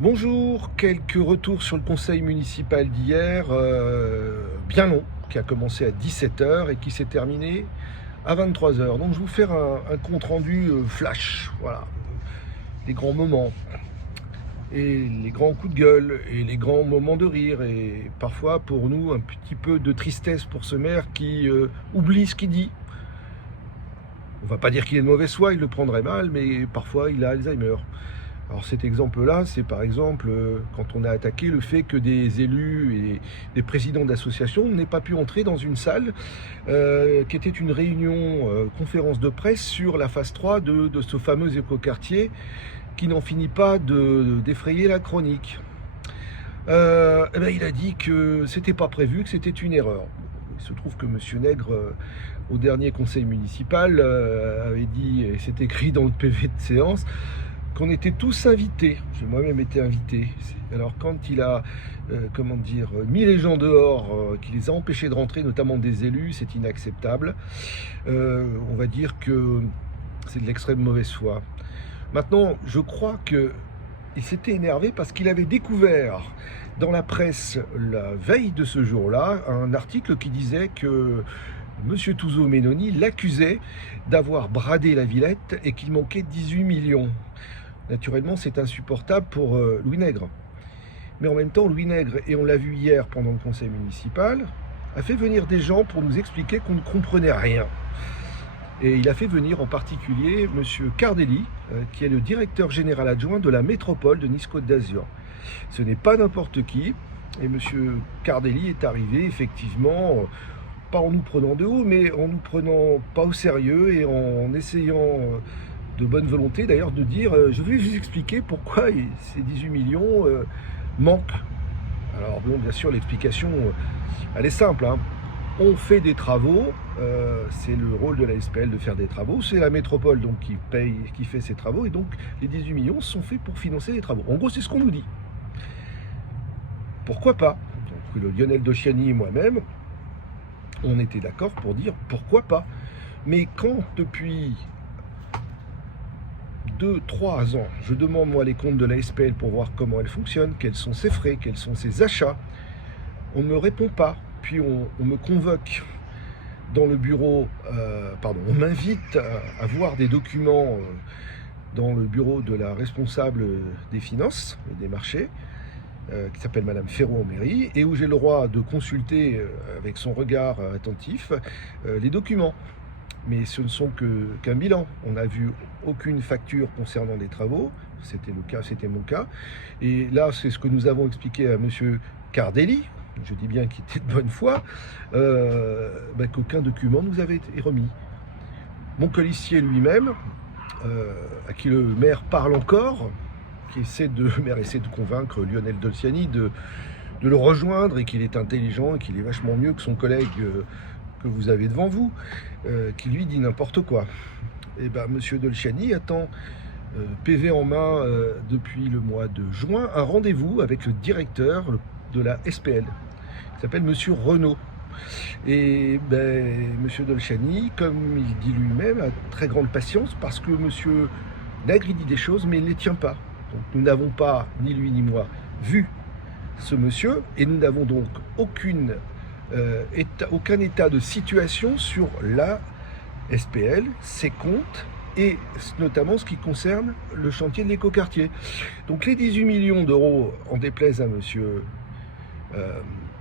Bonjour, quelques retours sur le conseil municipal d'hier, bien long, qui a commencé à 17 heures et qui s'est terminé à 23 heures. Donc je vais vous faire un compte-rendu flash, voilà, les grands moments et les grands coups de gueule et les grands moments de rire et parfois pour nous un petit peu de tristesse pour ce maire qui oublie ce qu'il dit. On va pas dire qu'il est de mauvaise foi, il le prendrait mal, mais parfois il a Alzheimer. Alors cet exemple-là, c'est par exemple quand on a attaqué le fait que des élus et des présidents d'associations n'aient pas pu entrer dans une salle qui était une réunion, conférence de presse sur la phase 3 de ce fameux écoquartier qui n'en finit pas d'effrayer la chronique. Eh ben, il a dit que c'était pas prévu, que c'était une erreur. Il se trouve que Monsieur Nègre, au dernier conseil municipal, avait dit, et c'est écrit dans le PV de séance, qu'on était tous invités. J'ai moi-même été invité. Alors quand il a, mis les gens dehors, qu'il les a empêchés de rentrer, notamment des élus, c'est inacceptable. On va dire que c'est de l'extrême mauvaise foi. Maintenant, je crois que il s'était énervé parce qu'il avait découvert dans la presse la veille de ce jour-là un article qui disait que Monsieur Touzo Ménoni l'accusait d'avoir bradé la Villette et qu'il manquait 18 millions. Naturellement, c'est insupportable pour Louis Nègre. Mais en même temps, Louis Nègre, et on l'a vu hier pendant le conseil municipal, a fait venir des gens pour nous expliquer qu'on ne comprenait rien. Et il a fait venir en particulier M. Cardelli, qui est le directeur général adjoint de la métropole de Nice-Côte d'Azur. Ce n'est pas n'importe qui, et M. Cardelli est arrivé effectivement, pas en nous prenant de haut, mais en nous prenant pas au sérieux et en essayant de bonne volonté d'ailleurs de dire je vais vous expliquer pourquoi ces 18 millions manquent. Alors bon, bien sûr l'explication elle est simple, hein. On fait des travaux, c'est le rôle de la SPL de faire des travaux, c'est la métropole donc qui paye, qui fait ces travaux, et donc les 18 millions sont faits pour financer les travaux. En gros, c'est ce qu'on nous dit. Pourquoi pas? Donc le Lionel Dociani et moi-même, on était d'accord pour dire pourquoi pas. Mais quand depuis 2-3 ans, je demande moi les comptes de la SPL pour voir comment elle fonctionne, quels sont ses frais, quels sont ses achats, on ne me répond pas. Puis on me convoque dans le bureau, on m'invite à voir des documents dans le bureau de la responsable des finances et des marchés, qui s'appelle Madame Ferraud en mairie, et où j'ai le droit de consulter avec son regard attentif les documents. Mais ce ne sont qu'un bilan. On n'a vu aucune facture concernant les travaux, c'était le cas, c'était mon cas. Et là, c'est ce que nous avons expliqué à Monsieur Cardelli, je dis bien qu'il était de bonne foi, qu'aucun document nous avait été remis. Mon colissier lui-même, à qui le maire parle encore, le maire essaie de convaincre Lionel Dociani de le rejoindre et qu'il est intelligent et qu'il est vachement mieux que son collègue que vous avez devant vous, qui lui dit n'importe quoi. Et ben Monsieur Dociani attend, PV en main depuis le mois de juin, un rendez-vous avec le directeur de la SPL, qui s'appelle Monsieur Renaud. Et Monsieur Dociani, comme il dit lui-même, a très grande patience parce que Monsieur Nègre dit des choses mais il ne les tient pas. Donc nous n'avons pas, ni lui ni moi, vu ce monsieur et nous n'avons donc aucun état de situation sur la SPL, ses comptes et notamment ce qui concerne le chantier de l'écoquartier. Donc les 18 millions d'euros, en déplaise à monsieur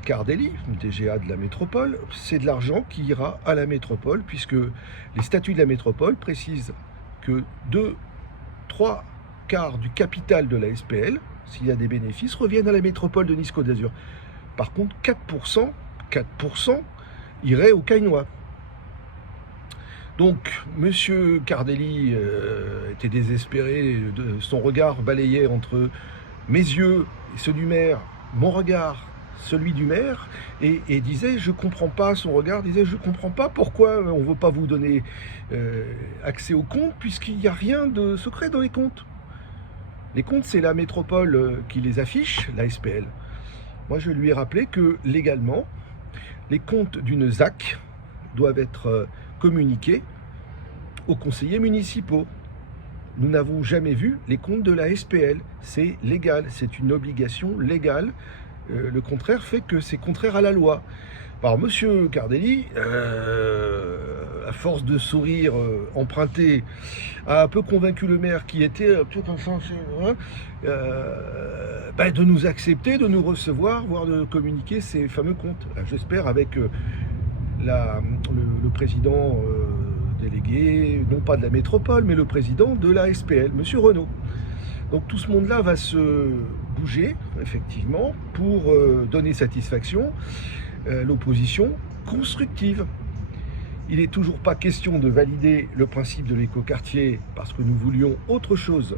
Cardelli, DGA de la métropole, c'est de l'argent qui ira à la métropole puisque les statuts de la métropole précisent que 2-3 quarts du capital de la SPL, s'il y a des bénéfices, reviennent à la métropole de Nice-Côte d'Azur. Par contre, 4% irait aux Cagnois. Donc, Monsieur Cardelli était désespéré, son regard balayait entre mes yeux et ceux du maire, mon regard, celui du maire, et disait, je comprends pas, son regard disait, je comprends pas pourquoi on ne veut pas vous donner accès aux comptes, puisqu'il n'y a rien de secret dans les comptes. Les comptes, c'est la métropole qui les affiche, la SPL. Moi, je lui ai rappelé que légalement, les comptes d'une ZAC doivent être communiqués aux conseillers municipaux. nous n'avons jamais vu les comptes de la SPL. C'est légal, c'est une obligation légale. Le contraire fait que c'est contraire à la loi. Alors, monsieur Cardelli, à force de sourire emprunté, a un peu convaincu le maire qui était un peu comme ça, de nous accepter, de nous recevoir, voire de communiquer ces fameux comptes. J'espère avec le président délégué, non pas de la métropole, mais le président de la SPL, monsieur Renaud. Donc tout ce monde-là va se bouger, effectivement, pour donner satisfaction à l'opposition constructive. Il n'est toujours pas question de valider le principe de l'écoquartier parce que nous voulions autre chose,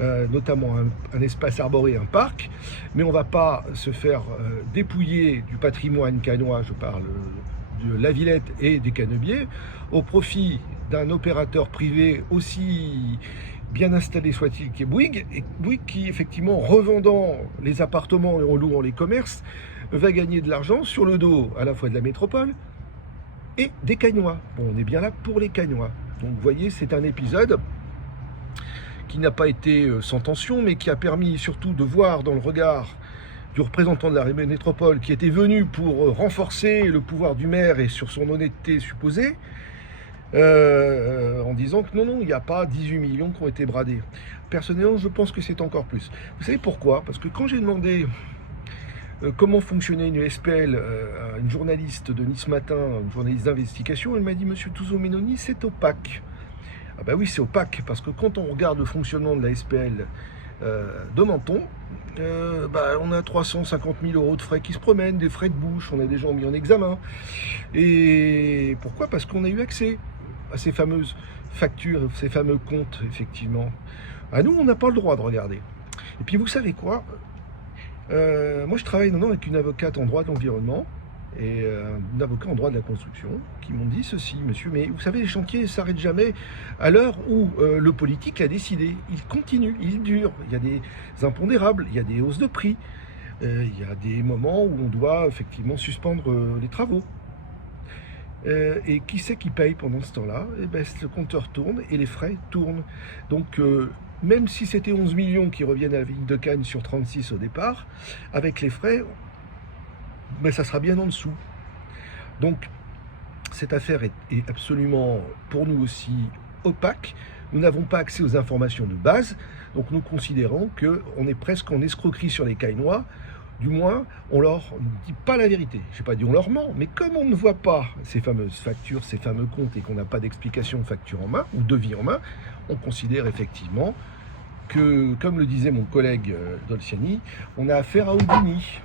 notamment un espace arboré, un parc, mais on ne va pas se faire dépouiller du patrimoine cannois, je parle de la Villette et des Canebiers, au profit d'un opérateur privé aussi bien installé soit-il qu'est Bouygues, et Bouygues qui, effectivement, revendant les appartements et en louant les commerces, va gagner de l'argent sur le dos à la fois de la métropole et des Cagnois. Bon, on est bien là pour les Cagnois. Donc vous voyez, c'est un épisode qui n'a pas été sans tension, mais qui a permis surtout de voir dans le regard du représentant de la métropole qui était venu pour renforcer le pouvoir du maire et sur son honnêteté supposée, en disant que non, il n'y a pas 18 millions qui ont été bradés. Personnellement, je pense que c'est encore plus. Vous savez pourquoi? Parce que quand j'ai demandé comment fonctionnait une SPL à une journaliste de Nice Matin, une journaliste d'investigation, elle m'a dit « Monsieur Touzeau-Ménoni, c'est opaque ». Ah ben oui, c'est opaque, parce que quand on regarde le fonctionnement de la SPL de Menton, on a 350 000 euros de frais qui se promènent, des frais de bouche, on a des gens mis en examen. Et pourquoi? Parce qu'on a eu accès à ces fameuses factures, ces fameux comptes, effectivement. À nous, on n'a pas le droit de regarder. Et puis vous savez quoi? Moi, je travaille maintenant avec une avocate en droit de l'environnement et un avocat en droit de la construction qui m'ont dit ceci, monsieur, mais vous savez, les chantiers ne s'arrêtent jamais à l'heure où le politique a décidé. Il continue, il dure, il y a des impondérables, il y a des hausses de prix, il y a des moments où on doit effectivement suspendre les travaux. Et qui c'est qui paye pendant ce temps-là? Eh ben, le compteur tourne et les frais tournent. Donc, même si c'était 11 millions qui reviennent à la ville de Cannes sur 36 au départ, avec les frais, ça sera bien en dessous. Donc, cette affaire est absolument, pour nous aussi, opaque. Nous n'avons pas accès aux informations de base, donc nous considérons qu'on est presque en escroquerie sur les Caillois. Du moins, on leur dit pas la vérité. Je n'ai pas dit on leur ment, mais comme on ne voit pas ces fameuses factures, ces fameux comptes, et qu'on n'a pas d'explication de facture en main, ou devis en main, on considère effectivement que, comme le disait mon collègue Dolciani, on a affaire à Houdini.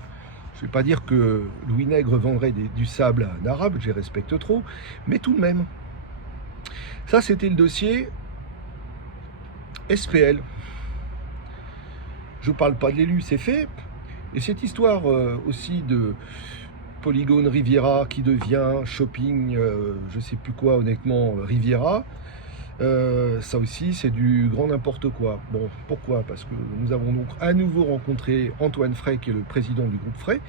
Je ne vais pas dire que Louis Nègre vendrait du sable à un arabe, je les respecte trop, mais tout de même. Ça, c'était le dossier SPL. Je ne parle pas de l'élu, c'est fait. Et cette histoire aussi de Polygone Riviera qui devient shopping, je ne sais plus quoi honnêtement, Riviera, ça aussi c'est du grand n'importe quoi. Bon, pourquoi? Parce que nous avons donc à nouveau rencontré Antoine Frey, qui est le président du groupe Frey,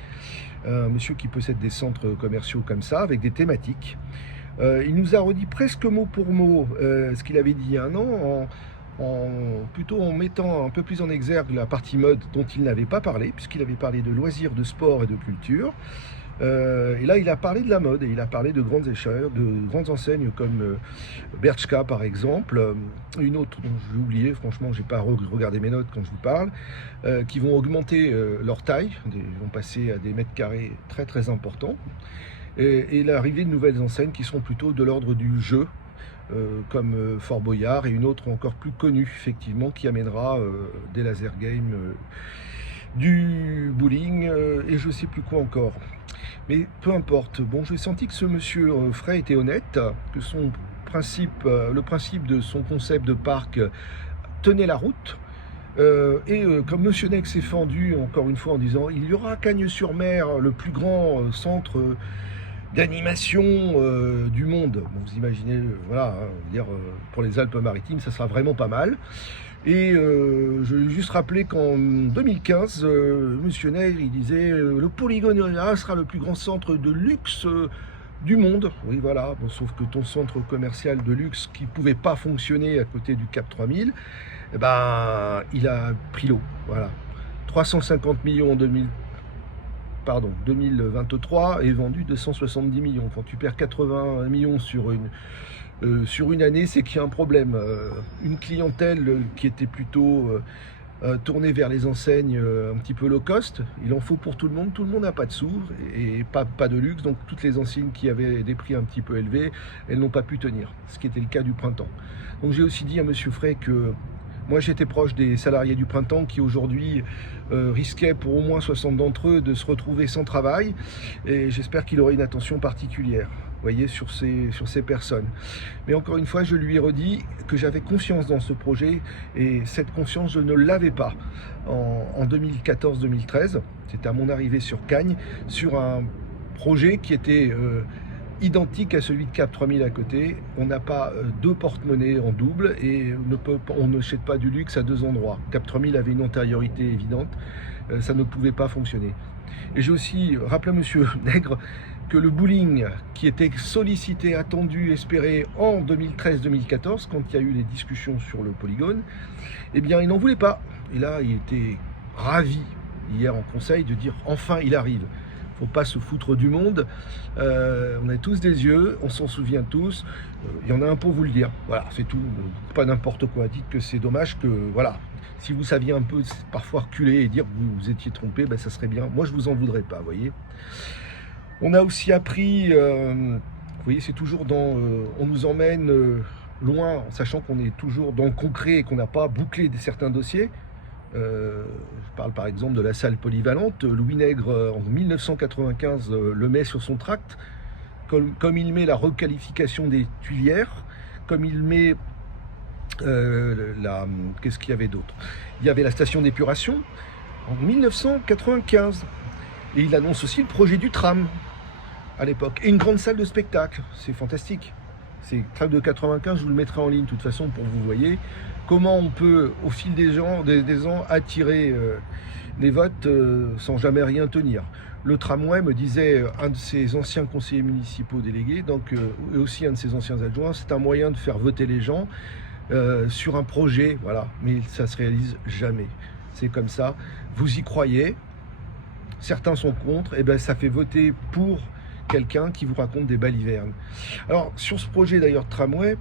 un monsieur qui possède des centres commerciaux comme ça, avec des thématiques. Il nous a redit presque mot pour mot ce qu'il avait dit il y a un an, plutôt en mettant un peu plus en exergue la partie mode dont il n'avait pas parlé, puisqu'il avait parlé de loisirs, de sport et de culture. Et là, il a parlé de la mode et il a parlé de grandes échelles, de grandes enseignes comme Bershka par exemple, une autre dont j'ai oublié, franchement, j'ai pas regardé mes notes quand je vous parle, qui vont augmenter leur taille, vont passer à des mètres carrés très très importants, et l'arrivée de nouvelles enseignes qui sont plutôt de l'ordre du jeu, comme Fort Boyard, et une autre encore plus connue effectivement qui amènera des laser games, du bowling et je sais plus quoi encore. Mais peu importe. Bon, j'ai senti que ce monsieur Frey était honnête, que son principe, le principe de son concept de parc tenait la route. Comme monsieur Nègre s'est fendu encore une fois en disant il y aura à Cagnes-sur-Mer le plus grand centre d'animation du monde. Bon, vous imaginez, voilà, dire, pour les Alpes-Maritimes, ça sera vraiment pas mal. Et je vais juste rappeler qu'en 2015, monsieur Nègre, il disait le Polygone sera le plus grand centre de luxe du monde. Oui, voilà. Bon, sauf que ton centre commercial de luxe qui ne pouvait pas fonctionner à côté du Cap 3000, eh ben, il a pris l'eau. Voilà. 350 millions en 2023 et vendu 270 millions. Quand tu perds 80 millions sur une année, c'est qu'il y a un problème. Une clientèle qui était plutôt tournée vers les enseignes un petit peu low cost, il en faut pour tout le monde n'a pas de sous et pas de luxe, donc toutes les enseignes qui avaient des prix un petit peu élevés, elles n'ont pas pu tenir, ce qui était le cas du printemps. Donc j'ai aussi dit à Monsieur Frey que moi j'étais proche des salariés du printemps qui aujourd'hui risquaient pour au moins 60 d'entre eux de se retrouver sans travail, et j'espère qu'il aurait une attention particulière, vous voyez, sur ces personnes. Mais encore une fois, je lui ai redit que j'avais confiance dans ce projet, et cette confiance, je ne l'avais pas en 2014-2013. C'était à mon arrivée sur Cagnes, sur un projet qui était identique à celui de Cap 3000 à côté. On n'a pas deux porte-monnaies en double et on ne jette pas du luxe à deux endroits. Cap 3000 avait une antériorité évidente, ça ne pouvait pas fonctionner. Et j'ai aussi rappelé à Monsieur Nègre que le bowling qui était sollicité, attendu, espéré en 2013-2014, quand il y a eu les discussions sur le polygone, eh bien il n'en voulait pas. Et là, il était ravi hier en conseil de dire enfin il arrive. Faut pas se foutre du monde, on a tous des yeux, on s'en souvient tous, il y en a un pour vous le dire, voilà, c'est tout, pas n'importe quoi. Dites que c'est dommage, que voilà, si vous saviez un peu parfois reculer et dire que vous étiez trompé, ben ça serait bien, moi je vous en voudrais pas, vous voyez. On a aussi appris, vous voyez, c'est toujours dans, on nous emmène loin, en sachant qu'on est toujours dans le concret et qu'on n'a pas bouclé certains dossiers. Je parle par exemple de la salle polyvalente. Louis Nègre, en 1995, le met sur son tract, comme il met la requalification des Tuilières, comme il met qu'est-ce qu'il y avait d'autre? Il y avait la station d'épuration en 1995. Et il annonce aussi le projet du tram à l'époque. Et une grande salle de spectacle. C'est fantastique. C'est tract de 95, je vous le mettrai en ligne de toute façon pour que vous voyez comment on peut, au fil des ans, attirer les votes sans jamais rien tenir. Le tramway, me disait un de ses anciens conseillers municipaux délégués, donc, et aussi un de ses anciens adjoints, c'est un moyen de faire voter les gens sur un projet, voilà, mais ça ne se réalise jamais. C'est comme ça, vous y croyez, certains sont contre, et bien ça fait voter pour quelqu'un qui vous raconte des balivernes. Alors, sur ce projet d'ailleurs de tramway,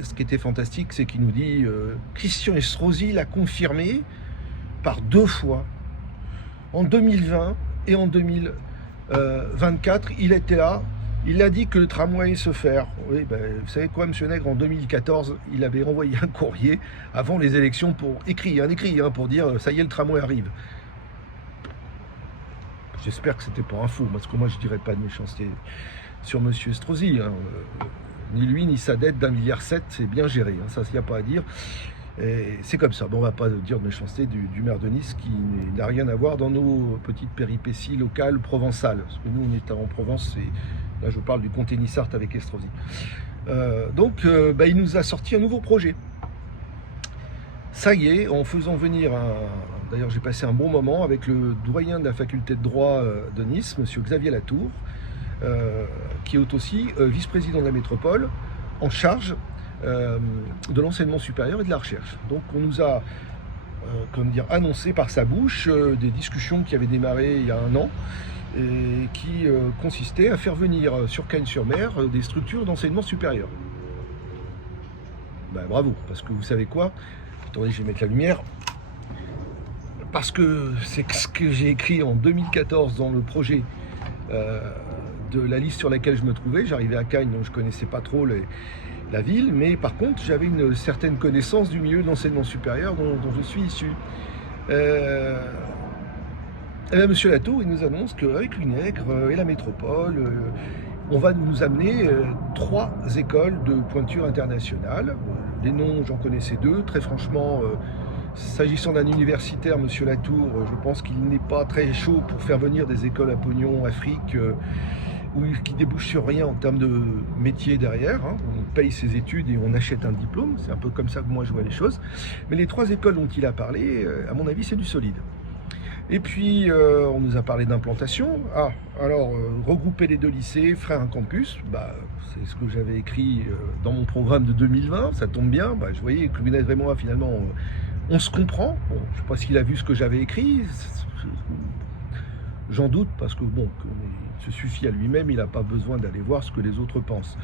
ce qui était fantastique, c'est qu'il nous dit Christian Estrosi l'a confirmé par 2 fois. En 2020 et en 2024, il était là. Il a dit que le tramway allait se faire. Oui, ben, vous savez quoi, Monsieur Nègre, en 2014, il avait envoyé un courrier avant les élections pour écrit pour dire ça y est, le tramway arrive. J'espère que c'était pas un faux, parce que moi je dirais pas de méchanceté sur Monsieur Estrosi. Ni lui ni sa dette d'1,7 milliard, c'est bien géré, hein, ça il n'y a pas à dire. C'est comme ça. Bon, on ne va pas dire de méchanceté du maire de Nice qui n'a rien à voir dans nos petites péripéties locales provençales. Parce que nous on est en Provence, et là je parle du comté Nissart avec Estrosi. Il nous a sorti un nouveau projet. Ça y est, en faisant venir d'ailleurs j'ai passé un bon moment avec le doyen de la faculté de droit de Nice, monsieur Xavier Latour, qui est aussi vice-président de la métropole, en charge de l'enseignement supérieur et de la recherche. Donc on nous a annoncé par sa bouche des discussions qui avaient démarré il y a 1 an et qui consistaient à faire venir sur Cagnes-sur-Mer des structures d'enseignement supérieur. Ben, bravo, parce que vous savez quoi? Attendez, je vais mettre la lumière. Parce que c'est ce que j'ai écrit en 2014 dans le projet de la liste sur laquelle je me trouvais. J'arrivais à Cagnes, donc je ne connaissais pas trop la ville, mais par contre j'avais une certaine connaissance du milieu de l'enseignement supérieur dont je suis issu. Et bien, Monsieur Latour, il nous annonce qu'avec Louis Nègre et la métropole, on va nous amener 3 écoles de pointure internationale. Les noms, j'en connaissais 2. Très franchement, s'agissant d'un universitaire, Monsieur Latour, je pense qu'il n'est pas très chaud pour faire venir des écoles à pognon Afrique qui débouchent sur rien en termes de métier derrière. Hein. On paye ses études et on achète un diplôme. C'est un peu comme ça que moi je vois les choses. Mais les 3 écoles dont il a parlé, à mon avis, c'est du solide. Et puis, on nous a parlé d'implantation. Ah, alors, regrouper les deux lycées, faire un campus, bah, c'est ce que j'avais écrit dans mon programme de 2020, ça tombe bien. Bah, je voyais que Lunette et moi, finalement, on se comprend. Bon, je ne sais pas s'il a vu ce que j'avais écrit. J'en doute, parce que bon, il se suffit à lui-même, il n'a pas besoin d'aller voir ce que les autres pensent.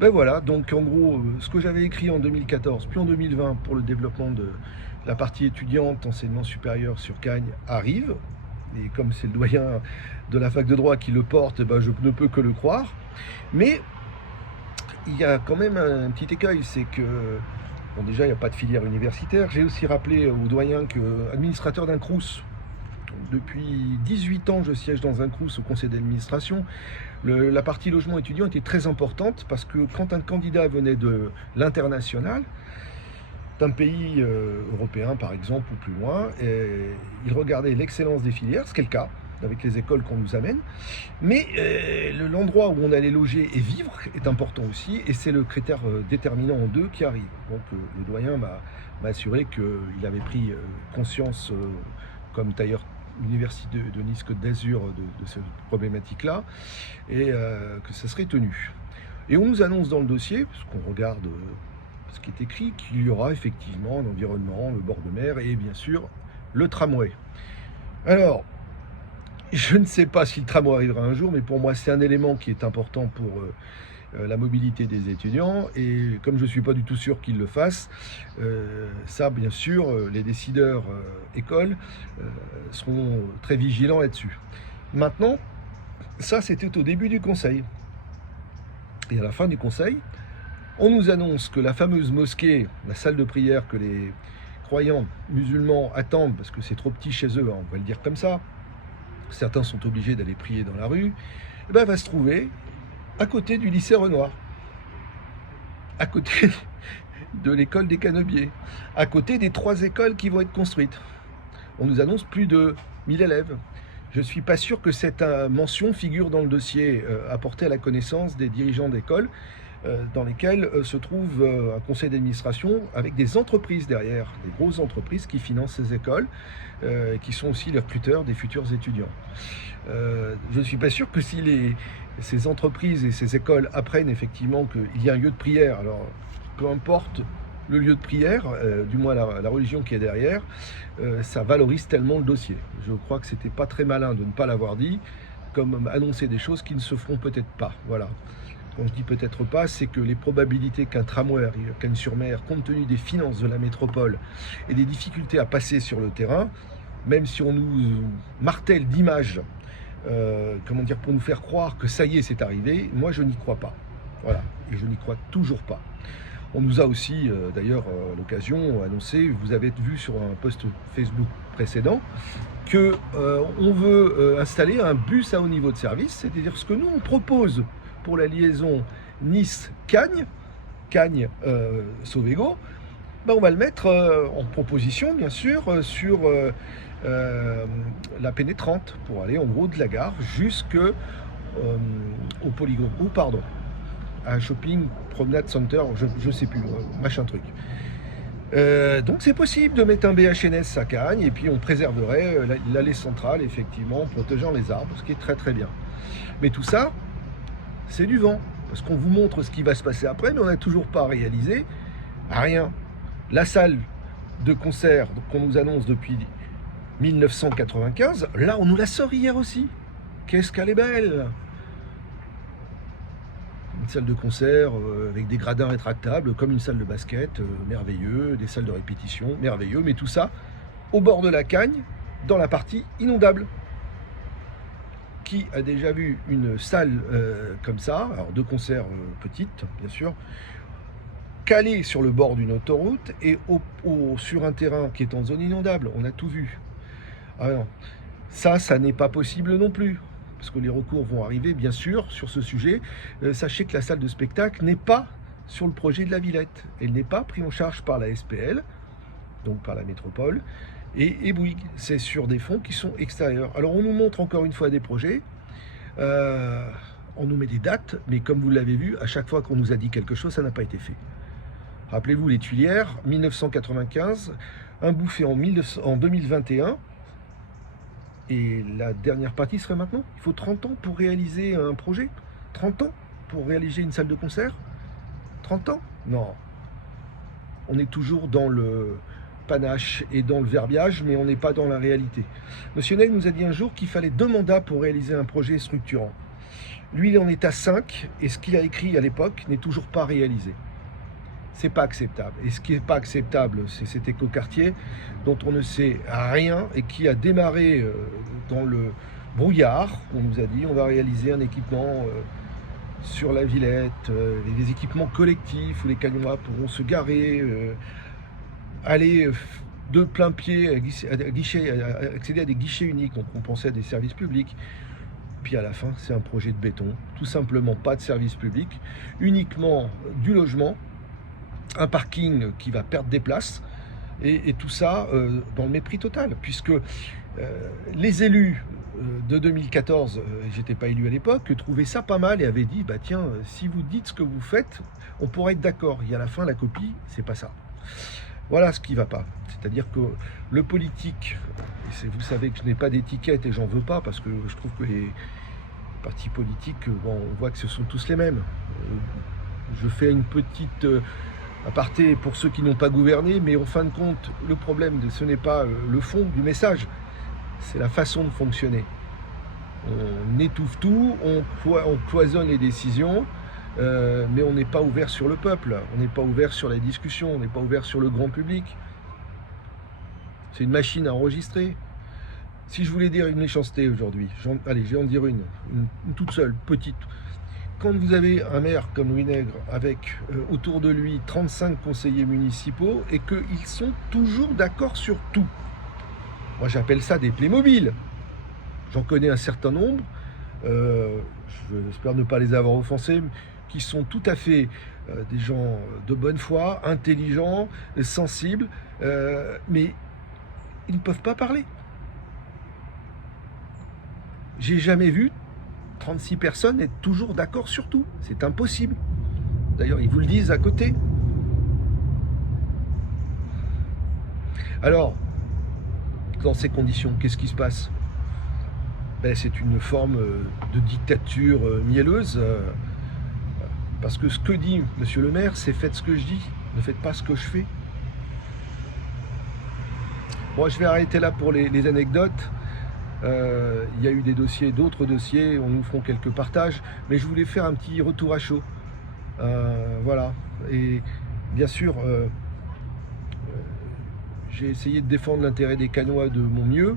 Ben voilà, donc en gros, ce que j'avais écrit en 2014, puis en 2020 pour le développement de la partie étudiante, enseignement supérieur sur Cagnes, arrive. Et comme c'est le doyen de la fac de droit qui le porte, ben je ne peux que le croire. Mais il y a quand même un petit écueil, c'est que, bon, déjà, il n'y a pas de filière universitaire. J'ai aussi rappelé au doyen que, administrateur d'un Crous, depuis 18 ans, je siège dans un Crous au conseil d'administration. La partie logement étudiant était très importante parce que quand un candidat venait de l'international, d'un pays européen par exemple ou plus loin, il regardait l'excellence des filières, ce qui est le cas avec les écoles qu'on nous amène, mais l'endroit où on allait loger et vivre est important aussi, et c'est le critère déterminant en deux qui arrive. Donc le doyen m'a assuré qu'il avait pris conscience, comme d'ailleurs l'Université de Nice Côte d'Azur, de cette problématique-là, et que ça serait tenu. Et on nous annonce dans le dossier, parce qu'on regarde ce qui est écrit, qu'il y aura effectivement l'environnement, le bord de mer et bien sûr le tramway. Alors, je ne sais pas si le tramway arrivera un jour, mais pour moi c'est un élément qui est important pour la mobilité des étudiants, et comme je ne suis pas du tout sûr qu'ils le fassent, ça bien sûr les décideurs écoles seront très vigilants là-dessus. Maintenant, ça c'était au début du conseil, et à la fin du conseil, on nous annonce que la fameuse mosquée, la salle de prière que les croyants musulmans attendent, parce que c'est trop petit chez eux, hein, on va le dire comme ça, certains sont obligés d'aller prier dans la rue, et ben, va se trouver à côté du lycée Renoir, à côté de l'école des Canebiers, à côté des 3 écoles qui vont être construites. On nous annonce plus de 1000 élèves. Je ne suis pas sûr que cette mention figure dans le dossier apporté à la connaissance des dirigeants d'école, dans lesquels se trouve un conseil d'administration avec des entreprises derrière, des grosses entreprises qui financent ces écoles, qui sont aussi les recruteurs des futurs étudiants. Je ne suis pas sûr que si ces entreprises et ces écoles apprennent effectivement qu'il y a un lieu de prière, alors peu importe le lieu de prière, du moins la religion qui est derrière, ça valorise tellement le dossier. Je crois que c'était pas très malin de ne pas l'avoir dit, comme annoncer des choses qui ne se feront peut-être pas. Voilà. Quand je dis peut-être pas, c'est que les probabilités qu'un tramway arrive à Cagnes-sur-Mer, compte tenu des finances de la métropole et des difficultés à passer sur le terrain, même si on nous martèle d'images, comment dire, pour nous faire croire que ça y est, c'est arrivé, moi je n'y crois pas. Voilà, et je n'y crois toujours pas. On nous a aussi, d'ailleurs, à l'occasion, annoncé, vous avez vu sur un post Facebook précédent, que on veut installer un bus à haut niveau de service, c'est-à-dire ce que nous on propose pour la liaison Nice-Cagnes, Cagnes-Sauvégo, ben on va le mettre en proposition, bien sûr, sur la pénétrante, pour aller en gros de la gare jusqu'au polygone, ou pardon, à un shopping, promenade center, je sais plus, machin truc. Donc c'est possible de mettre un BHNS à Cagnes, et puis on préserverait l'allée centrale, effectivement, en protégeant les arbres, ce qui est très très bien. Mais tout ça, c'est du vent, parce qu'on vous montre ce qui va se passer après, mais on n'a toujours pas réalisé rien. La salle de concert qu'on nous annonce depuis 1995, là on nous la sort hier aussi. Qu'est-ce qu'elle est belle! Une salle de concert avec des gradins rétractables, comme une salle de basket, merveilleux, des salles de répétition, merveilleux, mais tout ça au bord de la Cagne, dans la partie inondable. Qui a déjà vu une salle comme ça, alors de concert petite, bien sûr, calée sur le bord d'une autoroute et sur un terrain qui est en zone inondable? On a tout vu. Ah non, ça n'est pas possible non plus, parce que les recours vont arriver, bien sûr, sur ce sujet. Sachez que la salle de spectacle n'est pas sur le projet de la Villette. Elle n'est pas prise en charge par la SPL, donc par la métropole, et Bouygues. C'est sur des fonds qui sont extérieurs. Alors on nous montre encore une fois des projets, on nous met des dates, mais comme vous l'avez vu, à chaque fois qu'on nous a dit quelque chose, ça n'a pas été fait. Rappelez-vous les Tuilières, 1995, un bouffé en 2021, Et la dernière partie serait maintenant. Il faut 30 ans pour réaliser un projet. 30 ans pour réaliser une salle de concert. 30 ans? Non. On est toujours dans le panache et dans le verbiage, mais on n'est pas dans la réalité. Monsieur Nègre nous a dit un jour qu'il fallait 2 mandats pour réaliser un projet structurant. Lui, il en est à 5, et ce qu'il a écrit à l'époque n'est toujours pas réalisé. C'est pas acceptable. Et ce qui n'est pas acceptable, c'est cet écoquartier dont on ne sait rien et qui a démarré dans le brouillard. On nous a dit on va réaliser un équipement sur la Villette, des équipements collectifs où les Cagnois pourront se garer, aller de plein pied accéder à des guichets uniques, donc on pensait à des services publics. Puis à la fin, c'est un projet de béton, tout simplement pas de service public, uniquement du logement, un parking qui va perdre des places, et tout ça dans le mépris total, puisque les élus de 2014, j'étais pas élu à l'époque, trouvaient ça pas mal et avaient dit, bah tiens, si vous dites ce que vous faites, on pourrait être d'accord. Et à la fin, la copie, c'est pas ça. Voilà ce qui va pas. C'est-à-dire que le politique, vous savez que je n'ai pas d'étiquette et j'en veux pas, parce que je trouve que les partis politiques, bon, on voit que ce sont tous les mêmes. Je fais une petite aparté pour ceux qui n'ont pas gouverné, mais en fin de compte, le problème, ce n'est pas le fond du message, c'est la façon de fonctionner. On étouffe tout, on cloisonne les décisions, mais on n'est pas ouvert sur le peuple, on n'est pas ouvert sur la discussion, on n'est pas ouvert sur le grand public. C'est une machine à enregistrer. Si je voulais dire une méchanceté aujourd'hui, allez, je vais en dire une toute seule, petite. Quand vous avez un maire comme Louis Nègre avec autour de lui 35 conseillers municipaux et qu'ils sont toujours d'accord sur tout, moi j'appelle ça des Playmobil. J'en connais un certain nombre, j'espère ne pas les avoir offensés, qui sont tout à fait des gens de bonne foi, intelligents, sensibles, mais ils ne peuvent pas parler. J'ai jamais vu 36 personnes être toujours d'accord sur tout. C'est impossible. D'ailleurs, ils vous le disent à côté. Alors, dans ces conditions, qu'est-ce qui se passe? Ben, c'est une forme de dictature mielleuse. Parce que ce que dit monsieur le maire, c'est faites ce que je dis, ne faites pas ce que je fais. Bon, je vais arrêter là pour les anecdotes. Il y a eu des dossiers, d'autres dossiers, on nous fera quelques partages, mais je voulais faire un petit retour à chaud. Voilà. Et bien sûr, j'ai essayé de défendre l'intérêt des Cagnois de mon mieux,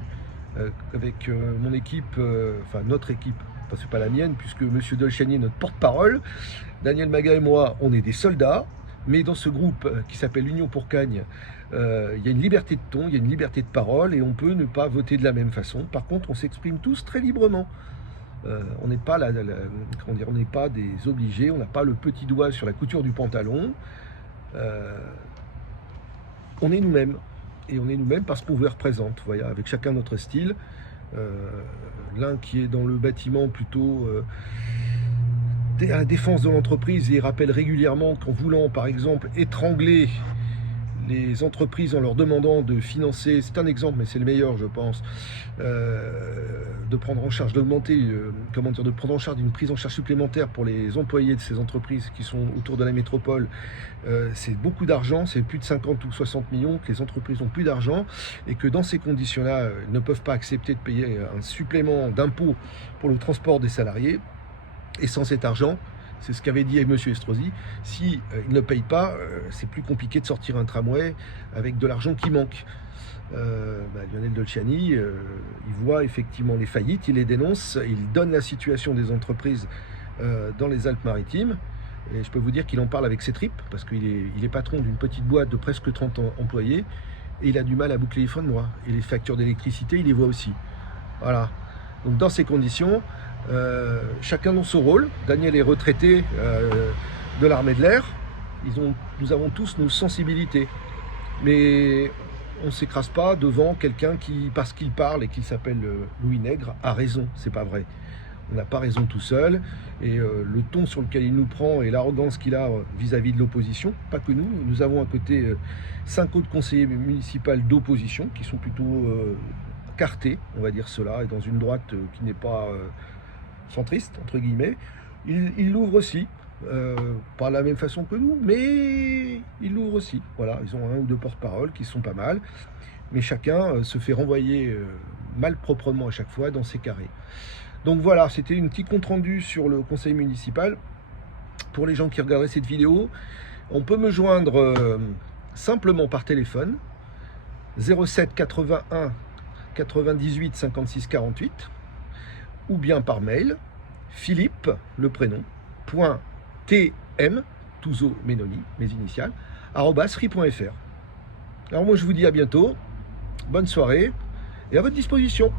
avec mon équipe, enfin notre équipe, enfin c'est pas la mienne, puisque monsieur Dolciani est notre porte-parole. Daniel Maga et moi, on est des soldats, mais dans ce groupe qui s'appelle l'Union pour Cagnes, il y a une liberté de ton, il y a une liberté de parole, et on peut ne pas voter de la même façon. Par contre, on s'exprime tous très librement. On n'est pas, comment dire, on n'est pas des obligés, on n'a pas le petit doigt sur la couture du pantalon. On est nous-mêmes. Et on est nous-mêmes parce qu'on vous représente, voilà, avec chacun notre style. L'un qui est dans le bâtiment plutôt à la défense de l'entreprise, et il rappelle régulièrement qu'en voulant par exemple étrangler les entreprises en leur demandant de financer, c'est un exemple mais c'est le meilleur je pense, de prendre en charge, d'augmenter, comment dire, de prendre en charge une prise en charge supplémentaire pour les employés de ces entreprises qui sont autour de la métropole, c'est beaucoup d'argent, c'est plus de 50 ou 60 millions que les entreprises ont plus d'argent, et que dans ces conditions-là, elles ne peuvent pas accepter de payer un supplément d'impôt pour le transport des salariés, et sans cet argent, c'est ce qu'avait dit M. Estrosi, si il ne paye pas, c'est plus compliqué de sortir un tramway avec de l'argent qui manque. Lionel Dolciani, il voit effectivement les faillites, il les dénonce, il donne la situation des entreprises dans les Alpes-Maritimes, et je peux vous dire qu'il en parle avec ses tripes, parce qu'il est patron d'une petite boîte de presque 30 employés, et il a du mal à boucler les fins de mois, et les factures d'électricité, il les voit aussi. Voilà. Donc dans ces conditions, chacun dans son rôle. Daniel est retraité de l'armée de l'air. Nous avons tous nos sensibilités, mais on ne s'écrase pas devant quelqu'un qui, parce qu'il parle et qu'il s'appelle Louis Nègre, a raison. C'est pas vrai. On n'a pas raison tout seul, et le ton sur lequel il nous prend et l'arrogance qu'il a vis-à-vis de l'opposition, pas que nous avons à côté 5 autres conseillers municipaux d'opposition qui sont plutôt carté, on va dire cela, et dans une droite qui n'est pas centriste, entre guillemets. Ils l'ouvrent aussi, pas de la même façon que nous, mais ils l'ouvrent aussi. Voilà, ils ont un ou deux porte-paroles qui sont pas mal, mais chacun se fait renvoyer mal proprement à chaque fois dans ses carrés. Donc voilà, c'était une petite compte rendu sur le conseil municipal. Pour les gens qui regarderaient cette vidéo, on peut me joindre simplement par téléphone 07 81 98 56 48 ou bien par mail Philippe, le prénom, .tm, Touzo Menoni, mes initiales, @free.fr. Alors moi je vous dis à bientôt, bonne soirée et à votre disposition.